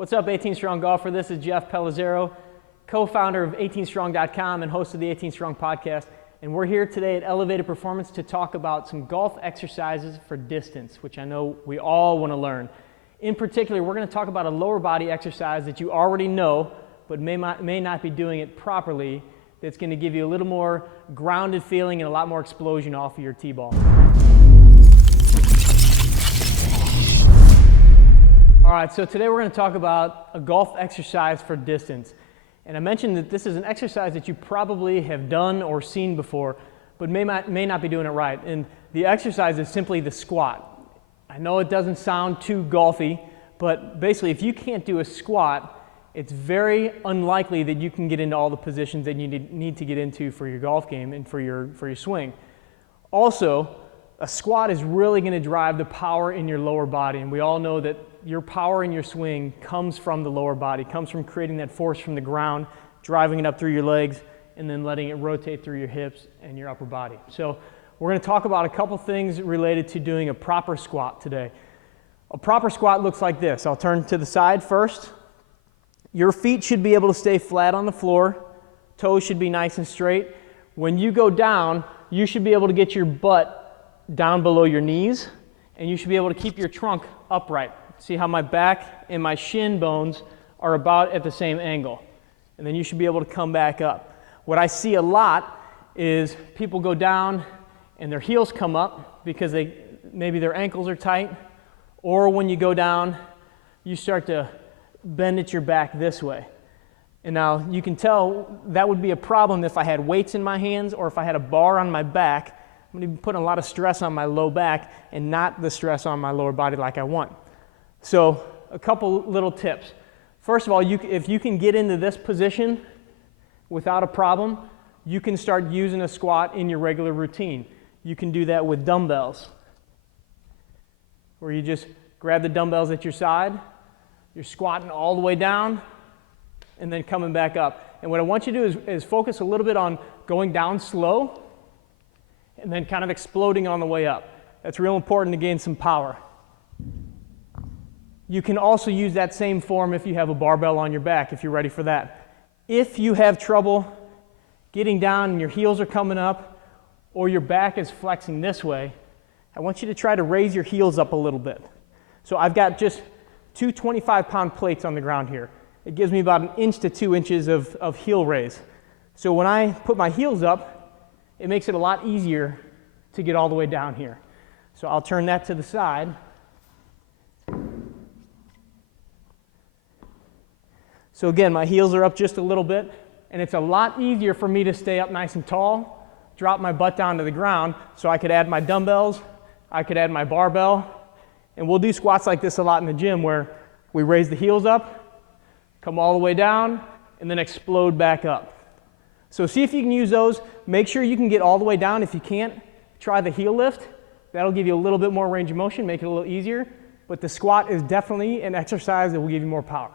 What's up, 18 Strong Golfer? This is Jeff Pellizzaro, co-founder of 18strong.com and host of the 18 Strong podcast. And we're here today at Elevated Performance to talk about some golf exercises for distance, which I know we all want to learn. In particular, we're going to talk about a lower body exercise that you already know, but may not be doing it properly, that's going to give you a little more grounded feeling and a lot more explosion off of your tee ball. All right, so today we're going to talk about a golf exercise for distance. And I mentioned that this is an exercise that you probably have done or seen before, but may not be doing it right. And the exercise is simply the squat. I know it doesn't sound too golfy, but basically if you can't do a squat, it's very unlikely that you can get into all the positions that you need to get into for your golf game and for your swing. Also, a squat is really going to drive the power in your lower body, and we all know that your power in your swing comes from the lower body, comes from creating that force from the ground, driving it up through your legs, and then letting it rotate through your hips and your upper body. So we're going to talk about a couple things related to doing a proper squat today. A proper squat looks like this. I'll turn to the side first. Your feet should be able to stay flat on the floor. Toes should be nice and straight. When you go down, you should be able to get your butt down below your knees, and you should be able to keep your trunk upright. See how my back and my shin bones are about at the same angle. And then you should be able to come back up. What I see a lot is people go down and their heels come up because maybe their ankles are tight, or when you go down, you start to bend at your back this way. And now you can tell that would be a problem if I had weights in my hands or if I had a bar on my back. I'm going to be putting a lot of stress on my low back and not the stress on my lower body like I want. So a couple little tips. First of all, if you can get into this position without a problem, you can start using a squat in your regular routine. You can do that with dumbbells, where you just grab the dumbbells at your side, you're squatting all the way down, and then coming back up. And what I want you to do is focus a little bit on going down slow and then kind of exploding on the way up. That's real important to gain some power. You can also use that same form if you have a barbell on your back, if you're ready for that. If you have trouble getting down and your heels are coming up or your back is flexing this way, I want you to try to raise your heels up a little bit. So I've got just two 25-pound plates on the ground here. It gives me about 1 inch to 2 inches of heel raise. So when I put my heels up, it makes it a lot easier to get all the way down here. So I'll turn that to the side. So again, my heels are up just a little bit, and it's a lot easier for me to stay up nice and tall, drop my butt down to the ground, so I could add my dumbbells, I could add my barbell, and we'll do squats like this a lot in the gym where we raise the heels up, come all the way down, and then explode back up. So see if you can use those. Make sure you can get all the way down. If you can't, try the heel lift. That'll give you a little bit more range of motion, make it a little easier, but the squat is definitely an exercise that will give you more power.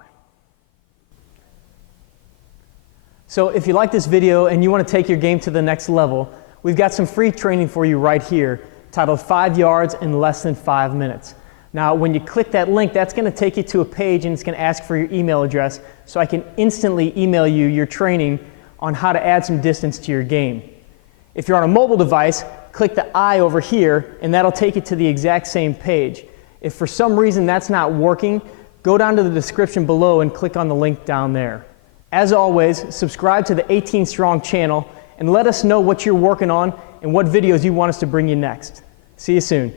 So if you like this video and you want to take your game to the next level, we've got some free training for you right here titled 5 yards in less than 5 minutes. Now when you click that link, that's going to take you to a page and it's going to ask for your email address so I can instantly email you your training on how to add some distance to your game. If you're on a mobile device, click the I over here and that'll take you to the exact same page. If for some reason that's not working, go down to the description below and click on the link down there. As always, subscribe to the 18 Strong channel and let us know what you're working on and what videos you want us to bring you next. See you soon.